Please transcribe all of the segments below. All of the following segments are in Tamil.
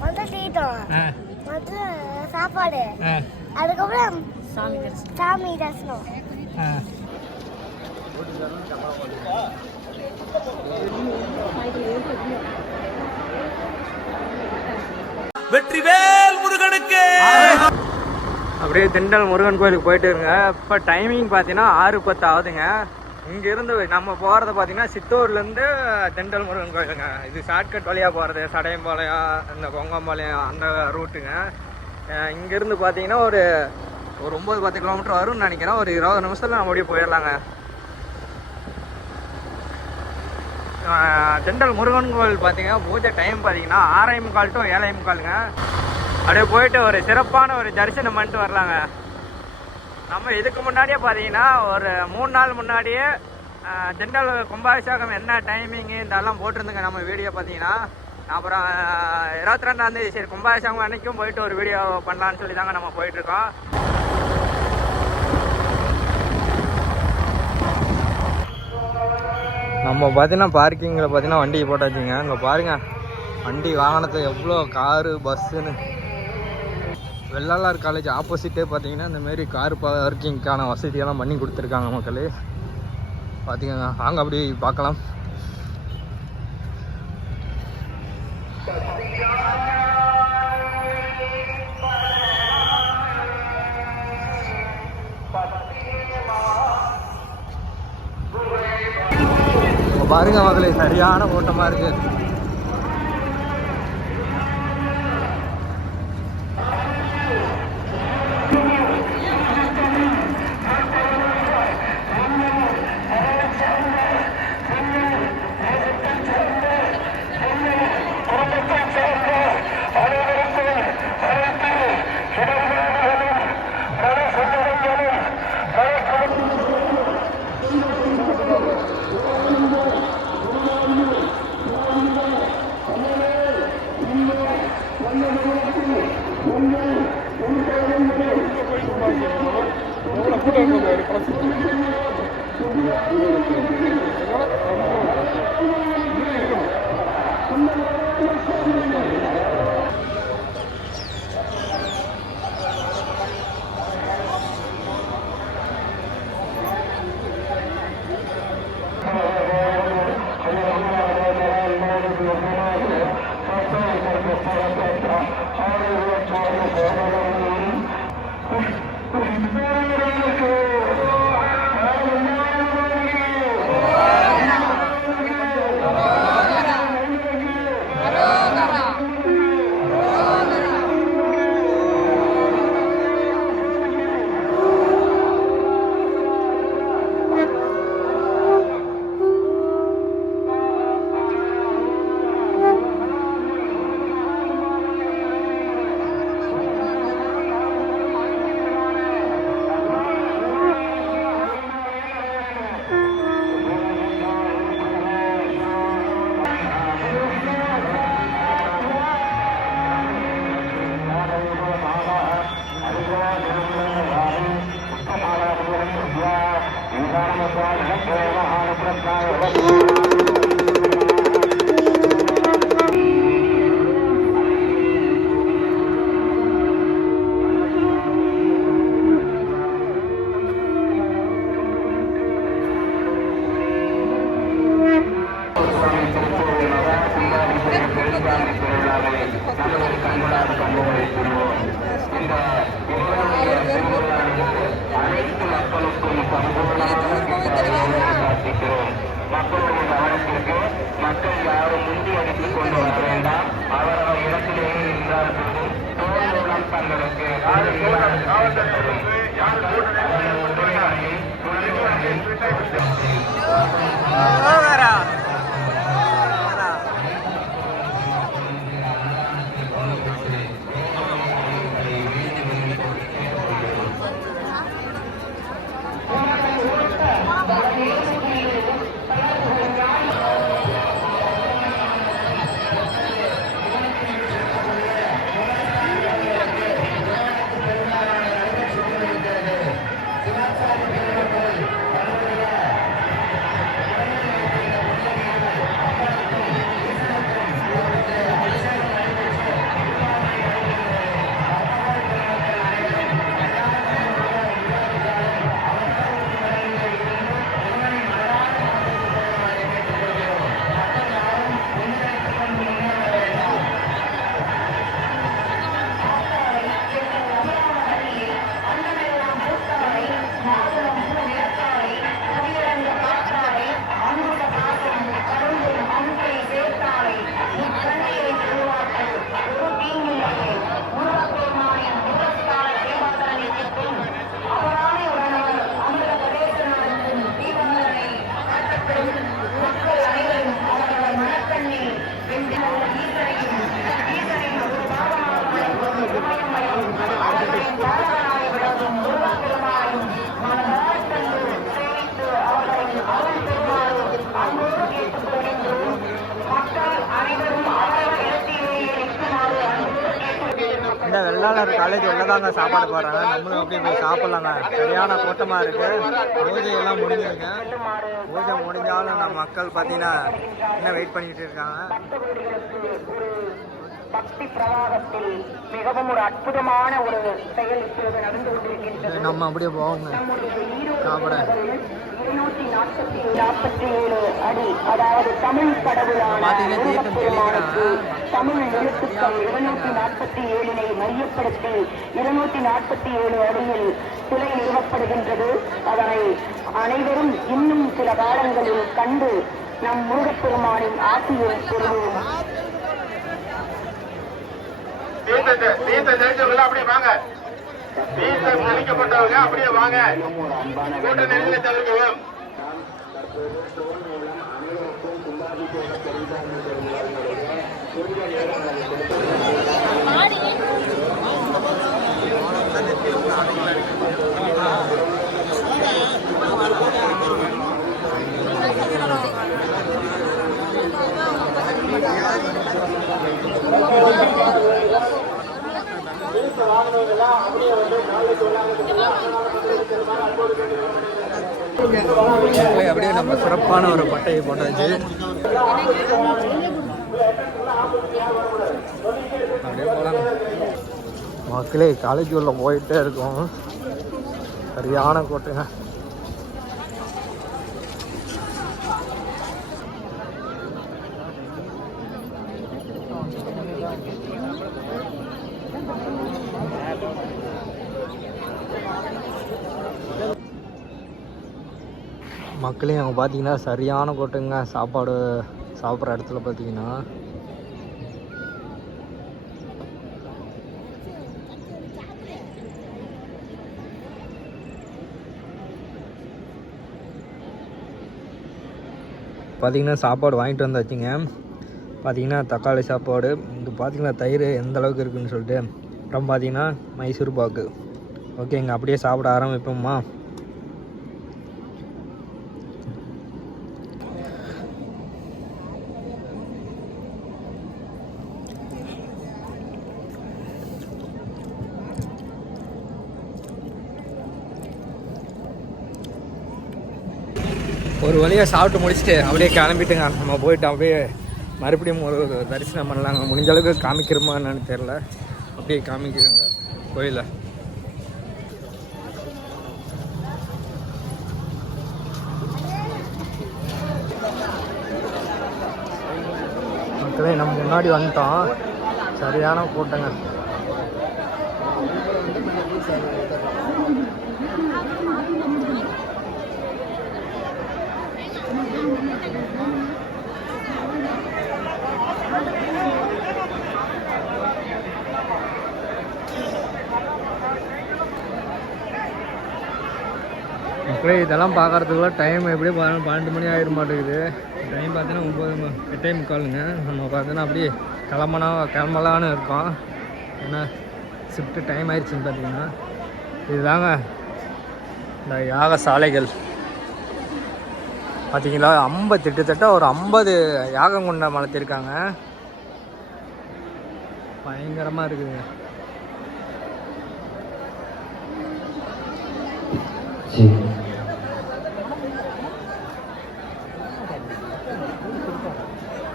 முதல் தீட்டம் முதல்ல சாப்பாடு அதுக்கப்புறம் சாமி சாமி தரிசனம் வெற்றிவேல் முருகனுக்கு. அப்படியே திண்டல் முருகன் கோயிலுக்கு போயிட்டு இருங்க. இப்போ டைமிங் பார்த்தீங்கன்னா ஆறு பத்து ஆகுதுங்க. இங்கேருந்து நம்ம போகிறது பார்த்தீங்கன்னா சித்தூர்லேருந்து திண்டல் முருகன் கோயிலுங்க. இது ஷார்ட்கட் வழியாக போகிறது சடையம்பாளையம் இந்த கொங்கம்பாளையம் அந்த ரூட்டுங்க இங்கேருந்து பார்த்தீங்கன்னா ஒரு ஒரு ஒம்பது பத்து கிலோமீட்டர் வரும்னு நினைக்கிறேன். ஒரு இருபது நிமிஷத்தில் நம்ம அப்படியே போயிடலாங்க. திண்டல் முருகன் கோவில் பார்த்தீங்கன்னா பூஜை டைம் பார்த்தீங்கன்னா ஆறே முக்கால் டு ஏழை முக்காலுங்க. அப்படியே போயிட்டு ஒரு சிறப்பான ஒரு தரிசனம் பண்ணிட்டு வரலாங்க. நம்ம இதுக்கு முன்னாடியே பார்த்தீங்கன்னா ஒரு மூணு நாள் முன்னாடியே அஹ், திண்டல் கும்பாபிஷேகம் என்ன டைமிங்கு இதெல்லாம் போட்டிருந்துங்க நம்ம வீடியோ பார்த்தீங்கன்னா அப்புறம் இருபத்தி ரெண்டாந்தேதி சரி கும்பாபிஷேகம் அன்னைக்கும் போயிட்டு ஒரு வீடியோ பண்ணலான்னு சொல்லி தாங்க நம்ம போயிட்டுருக்கோம் நம்ம பார்த்தீங்கன்னா பார்க்கிங்கில் பார்த்தீங்கன்னா வண்டி போட்டாச்சுங்க. இங்கே பாருங்க. வண்டி வாகனத்தை எவ்வளோ காரு பஸ்ஸுன்னு. வெள்ளாளர் காலேஜ் ஆப்போசிட்டே பார்த்தீங்கன்னா இந்தமாரி கார் பார்க்கிங்க்கான வசதியெல்லாம் பண்ணி கொடுத்துருக்காங்க மக்களே. பார்த்தீங்க வாங்க அப்படி பார்க்கலாம். பாருங்க மக்களே சரியான ஓட்டமாக இருக்குது やったー! வாக்காளர்களுக்கு யார் வெள்ளாளர் காலேஜ் உள்ள தாங்க சாப்பாடு போடுறாங்க. நம்மளும் அப்படியே போய் சாப்பிட்லாங்க. சரியான கூட்டமாக இருக்கு. பூஜை எல்லாம் முடிஞ்சிருங்க பூஜை முடிஞ்சாலும் நம்ம மக்கள் பார்த்தீங்கன்னா இன்னும் வெயிட் பண்ணிக்கிட்டு இருக்காங்க? பக்தி பிரவாகத்தில் மிகவும் ஒரு அற்புதமான ஒரு செயல் இப்போது நடந்து கொண்டிருக்கின்றது சரி, நம்ம அப்படியே போவோங்க. சாப்பிட. இருநூற்றி நாற்பத்தி நாற்பத்தி ஏழு அடி அதாவது தமிழ் கடவுளான பாத்தீங்கன்னா தீர்த்தம் முருகப்பெருமானுக்கு தமிழ் எழுத்துக்கள் இருநூற்றி நாற்பத்தி ஏழினை மையப்படுத்தி இருநூற்றி நாற்பத்தி ஏழு அடியில் சிலை நிறுவப்படுகின்றது. அதனை அனைவரும் இன்னும் சில காலங்களில் கண்டு நம் முருகப்பெருமானின் ஆசியை பெறுவோம். அப்படியே வாங்க. தீர்த்தம் தெளிக்கப்பட்டவங்க அப்படியே வாங்க. கூட்ட நெருங்கி தவிர்க்கவும். மக்களே, அப்படியே நம்ம சிறப்பான ஒரு பட்டையை போட்டாச்சு. அப்படியே போகலாம் மக்களே காலேஜ் உள்ள போயிட்டே இருக்கும். சரியான கோட்டைங்க. மக்களே அவங்க பார்த்தீங்கன்னா சரியான கோட்டைங்க. சாப்பாடு சாப்பிட்ற இடத்துல பார்த்தீங்கன்னா பார்த்திங்கன்னா சாப்பாடு வாங்கிட்டு வந்தாச்சுங்க. பார்த்திங்கன்னா தக்காளி சாப்பாடு இங்கே பார்த்தீங்கன்னா தயிர் எந்த அளவுக்கு இருக்குன்னு சொல்லிட்டு அப்புறம் பார்த்தீங்கன்னா மைசூர் பாக்கு. ஓகேங்க அப்படியே சாப்பிட ஆரம்பிப்போம்மா. ஒரு வழியாக சாப்பிட்டு முடிச்சுட்டு அப்படியே கிளம்பிட்டுங்க. நம்ம போயிட்டு அப்படியே மறுபடியும் ஒரு தரிசனம் பண்ணலாங்க. முடிஞ்ச அளவுக்கு காமிக்கிறோமா என்னன்னு தெரில அப்படியே காமிக்கிறோங்க. கோயிலை மக்களே நம்ம முன்னாடி வந்துட்டோம். சரியான கூட்டங்க. மக்களே இதெல்லாம் பார்க்கறதுக்குள்ள டைம் எப்படியும் பன்னெண்டு மணி ஆகிட மாட்டேங்குது. டைம் பார்த்தீங்கன்னா ஒம்பது ம- எட்டே முக்காலுங்க. நம்ம பார்த்தீங்கன்னா அப்படியே கிளம்பனா கிளம்பலான்னு இருக்கோம். ஏன்னா ஷிஃப்ட்டு டைம் ஆயிடுச்சுன்னு பார்த்தீங்கன்னா. இதுதாங்க இந்த யாக சாலைகள் பார்த்தீங்களா? ஐம்பது கிட்டத்தட்ட ஒரு ஐம்பது யாகம் கொண்ட வளர்த்திருக்காங்க பயங்கரமாக இருக்குதுங்க ஹலோ சேகர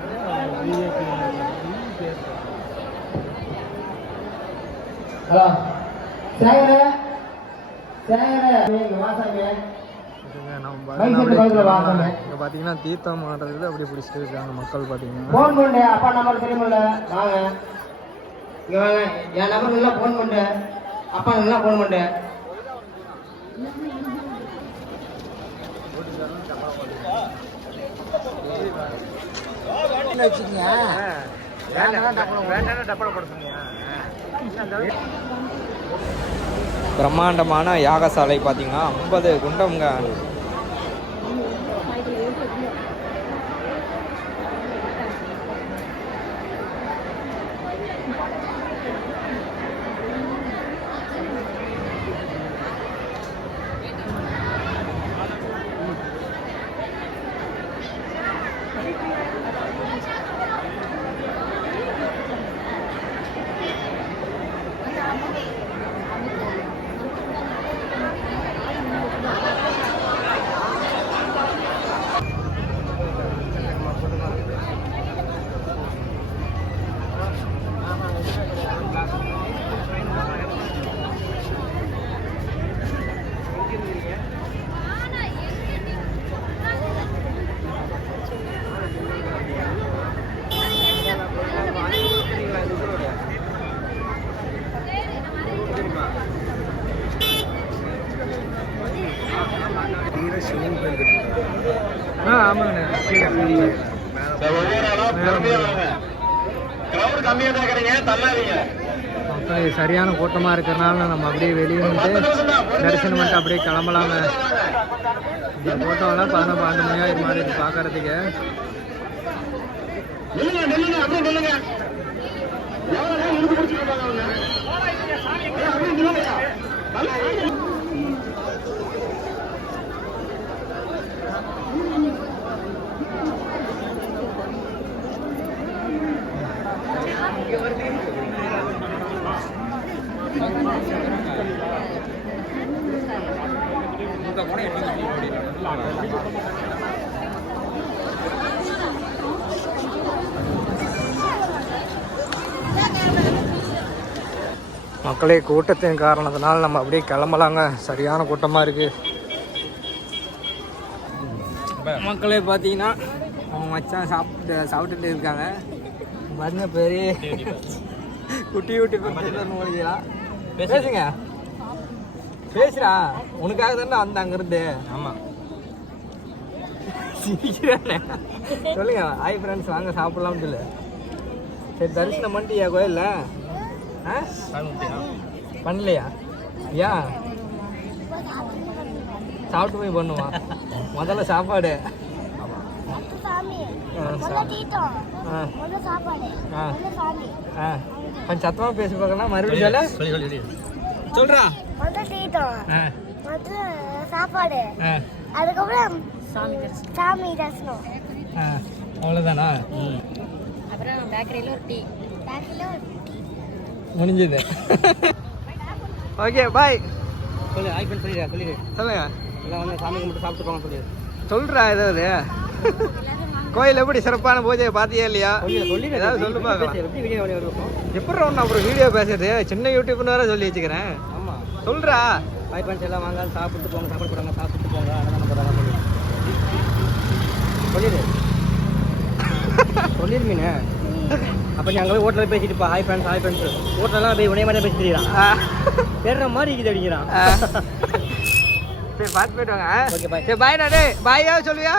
சேகர இங்க வாசாமி இதுங்க நம்ம மைக் செட்டு பக்கத்துல வாங்க. இங்கே பார்த்தீங்கன்னா தீர்த்தம் ஆடுறது அப்படி பிடிச்சிட்டு இருக்காங்க மக்கள் பார்த்தீங்கன்னா ஃபோன் பண்ணு அப்பா நம்பர் தெரியுமில்ல வாங்க. இங்க வாங்க. என் நம்பர் நல்லா ஃபோன் பண்ணு. அப்பா நல்லா ஃபோன் பண்ணு. வச்சுக்கீங்க பிரம்மாண்டமான யாகசாலை பார்த்தீங்கன்னா ஐம்பது குண்டம்ங்க. மக்கள் சரியான கூட்டமாக இருக்கிறனால நம்ம அப்படியே வெளியே வந்து தரிசனம் பண்ணிட்டு அப்படியே கிளம்பலாங்க இந்த கூட்டம்லாம் பதினொன்று பன்னெண்டு மணி ஆயிரம் மாதிரி இருக்கு பார்க்கறதுக்கு நில்லுங்க நில்லுங்க அப்படியே நில்லுங்க எவ்வளவு நேரம் இழுத்து பிடிச்சிட்டு இருப்பாங்க அவங்க ஏய், அப்படியே நில்லுங்க நல்லா மக்களே கூட்டத்தின் காரணத்தினால் நம்ம அப்படியே கிளம்பலாங்க. சரியான கூட்டமாக இருக்கு. மக்களே பார்த்தீங்கன்னா அவங்க மச்சான் சாப்பிட்டு சாப்பிட்டுட்டு இருக்காங்க. பாருங்க பெரிய குட்டி குட்டி முடிக்கிறா. பேசுங்க. பேசுறா உனக்காக தானே வந்த அங்கிருந்து. ஆமாம் சிரிக்கிறானே சொல்லுங்க ஹாய் ஃப்ரெண்ட்ஸ் வாங்க சாப்பிடலாம்னு சொல்லு. சரி தரிசனம் பண்ணிட்டியா கோயில்ல? ஆ? பண்ணலையா? ஏன் சாப்பிட்டு போய் பண்ணுமா முதல்ல சாப்பாடு. கொஞ்சம் சத்தமாக பேசி பார்க்கலாம். மறுபடியும் சொல்ல? சொல்றா. சாப்பாடு. அதுக்கப்புறம் சாமி தரிசனம். அவ்வளோதானா அப்புறம் பேக்கரியில் ஒரு டீ. பேக்கரியில் ஒரு டீ. முடிஞ்சது. Okay bye. சொல்லு ஹாய் ஃப்ரெண்ட் சொல்லிடு சொல்லிடு. சொல்லுங்க. எல்லாம் வந்து சாமி கும்பிட்டு சாப்பிட்டு போங்க சொல்லிடு சொல்றா ஏதாவது. கோயில் எப்படி சிறப்பான பூஜையை பார்த்தியா இல்லையா? ஏதாவது சொல்லு பார்க்கலாம். எப்படி ஒன்று அப்புறம் வீடியோ பேசுறது? சின்ன யூடியூப்னு வேற சொல்லி வச்சுக்கிறேன். ஆமாம் சொல்றா. ஹாய் ஃப்ரெண்ட்ஸ் எல்லாம் வாங்க சாப்பிட்டு போங்க சாப்பிட்டு போகிறாங்க சாப்பிட்டு போங்க அதான் போகிறாங்க சொல்லிடு சொல்லிடு. சொல்லிடு மீனு அப்போ நீ அங்கே போய் ஹோட்டலில் பேசிட்டு பா ஹாய் ஃப்ரெண்ட்ஸ் ஹாய் ஃப்ரெண்ட்ஸ் ஹோட்டல்லாம் போய் உடனே மாதிரி பேசிக்கிறான் ஆ. தேடுற மாதிரி இருக்குது அப்படிங்கிறான். ஆ. சரி பார்த்து போயிட்டு வாங்க. Okay, bye. சரி பாய்டா டே பாயா சொல்லுவியா?